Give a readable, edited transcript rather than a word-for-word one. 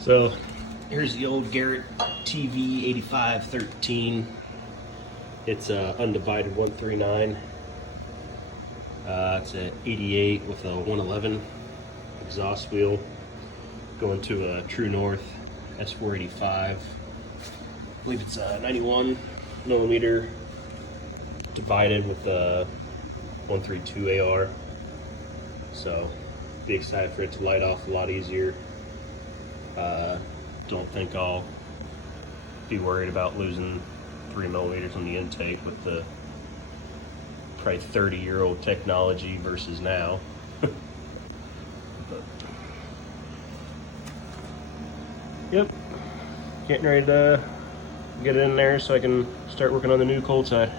So here's the old Garrett TV8513. It's a undivided 139. It's a 88 with a 111 exhaust wheel, going to a True North S485. I believe it's a 91 millimeter divided with a 132 AR. So be excited for it to light off a lot easier. Don't think I'll be worried about losing 3 millimeters on the intake with the probably 30-year-old technology versus now. But, yep, getting ready to get it in there so I can start working on the new cold side.